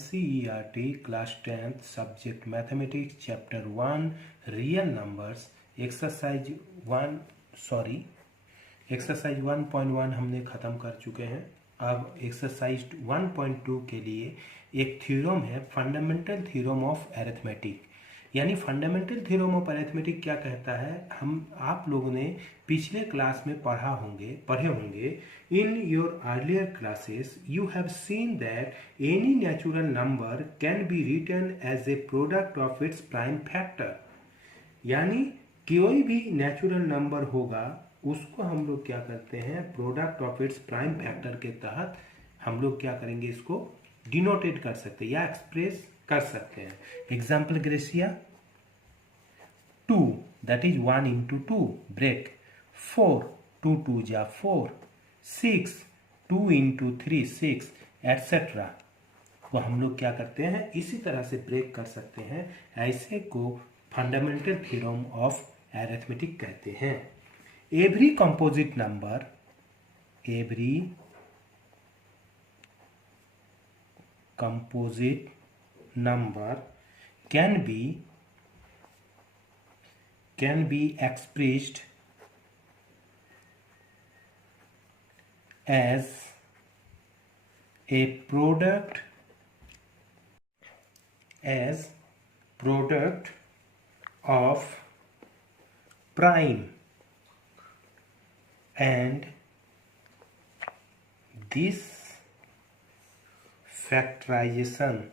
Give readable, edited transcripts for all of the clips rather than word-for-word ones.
NCERT class 10th subject mathematics chapter 1 real numbers exercise 1.1 हमने ख़त्म कर चुके हैं। अब एक्सरसाइज 1.2 के लिए एक थ्योरम है फंडामेंटल थ्योरम ऑफ अरिथमेटिक। यानी फंडामेंटल थ्योरम ऑफ अरिथमेटिक क्या कहता है, आप लोगों ने पिछले क्लास में पढ़े होंगे। In your earlier classes you have seen that any natural number can be written as a product of its prime factor. यानी कोई भी नेचुरल नंबर होगा उसको हम लोग क्या करते हैं, product of its prime factor के तहत हम लोग क्या करेंगे, इसको डिनोटेट कर सकते हैं या एक्सप्रेस कर सकते हैं। एग्जाम्पल ग्रेसिया 2 दैट इज 1 इंटू 2 ब्रेक, 4 2 2 जा 4, 6 2 इंटू 3 6 एटसेट्रा को हम लोग क्या करते हैं, इसी तरह से ब्रेक कर सकते हैं। ऐसे को फंडामेंटल थ्योरम ऑफ अरिथमेटिक कहते हैं। Every composite number can be expressed as a product of prime and this factorization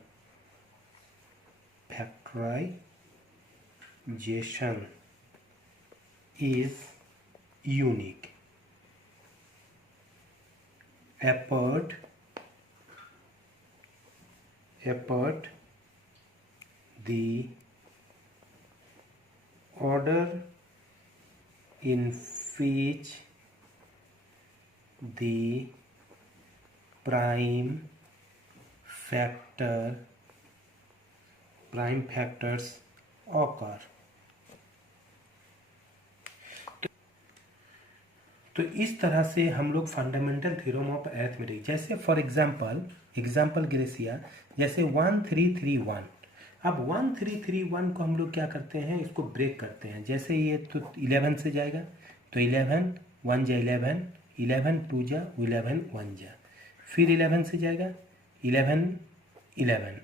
is unique apart the order in which the prime factors occur। तो इस तरह से हम लोग फंडामेंटल थ्योरम ऑफ अरिथमेटिक, जैसे for example gratia जैसे 1 3 3 1। अब 1 3 3 1 को हम लोग क्या करते हैं, इसको ब्रेक करते हैं। जैसे ये तो 11 से जाएगा तो 11 1 जा 11, 11 2 जा 11 1 जा, फिर 11 से जाएगा 11 11,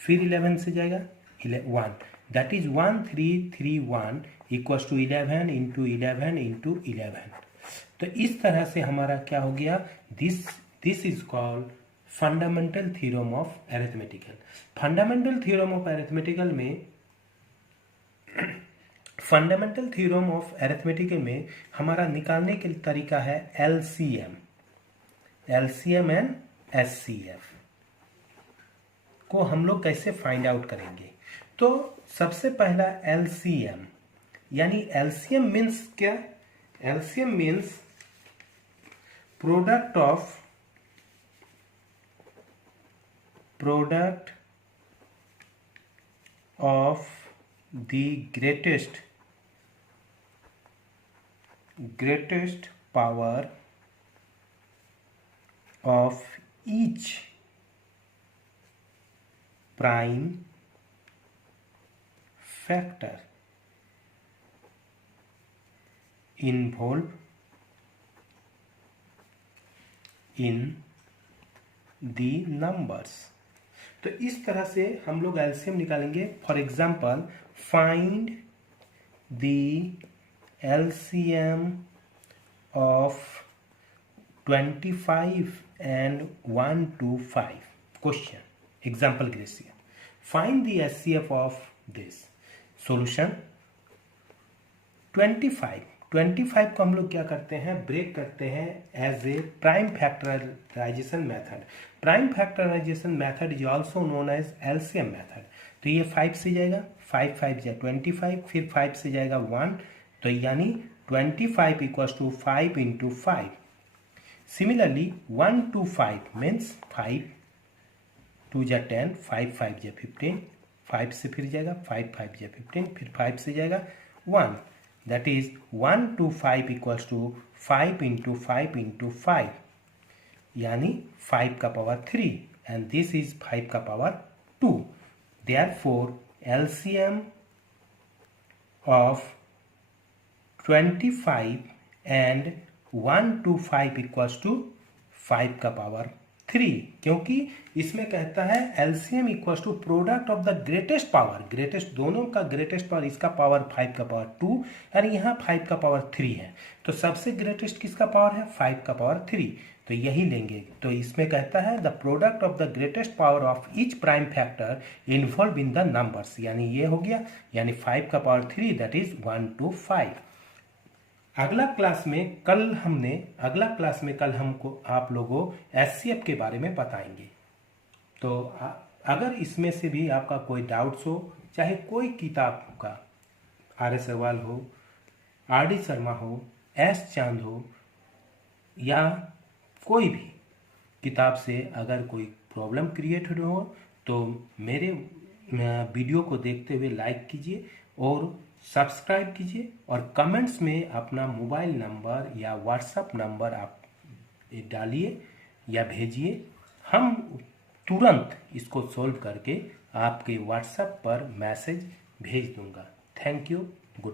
फिर 11 से जाएगा 1, that is 1 3 3 1 equals to 11 into 11 into 11। तो इस तरह से हमारा क्या हो गया, this is called fundamental theorem of arithmetical. Fundamental theorem of arithmetical में हमारा निकालने के तरीका है एलसीएम एंड एचसीएफ को हम लोग कैसे फाइंड आउट करेंगे। तो सबसे पहला एलसीएम, यानी एलसीएम मीन्स क्या, LCM means product of the greatest power of each prime factor involved in the numbers। तो इस तरह से हम लोग एलसीएम निकालेंगे। For example find the LCM of 25 and 125। Question example gratia find the HCF of this. Solution 25 को हम लोग क्या करते हैं, ब्रेक करते हैं as a prime factorization method. Prime factorization method is also known as LCM method. तो ये 5 से जाएगा 5 5 जा 25, फिर 5 से जाएगा 1, तो यानी 25 equals to 5 into 5। Similarly 1 to 5 means 5 2 जा 10, 5 5 जा 15, 5 से फिर जाएगा 5 5 जा 15, फिर 5 से जाएगा 1, that is 1 to 5 equals to 5 into 5 into 5, यानी 5 का पावर 3 and this is 5 का power 2. Therefore, LCM of 25 and 125 equals to 5 का पावर 3, क्योंकि इसमें कहता है LCM equals to product of the greatest power, greatest दोनों का ग्रेटेस्ट पावर, इसका पावर 5 का पावर 2 यानी यहाँ 5 का पावर 3 है, तो सबसे ग्रेटेस्ट किसका पावर है 5 का पावर 3, तो यही लेंगे। तो इसमें कहता है the product of the greatest power of each prime factor involve in the numbers, यानी ये हो गया, यानी 5 का पावर 3 दैट इज 1 to 5। अगला क्लास में कल हमको आप लोगों एचसीएफ के बारे में बताएंगे। तो अगर इसमें से भी आपका कोई डाउट्स हो, चाहे कोई किताब का, आर एस अग्रवाल हो, आर डी शर्मा हो, एस चांद हो, या कोई भी किताब से अगर कोई प्रॉब्लम क्रिएट हो तो मेरे वीडियो को देखते हुए लाइक कीजिए और सब्सक्राइब कीजिए, और कमेंट्स में अपना मोबाइल नंबर या व्हाट्सएप नंबर आप डालिए या भेजिए, हम तुरंत इसको सॉल्व करके आपके व्हाट्सएप पर मैसेज भेज दूंगा। Thank you.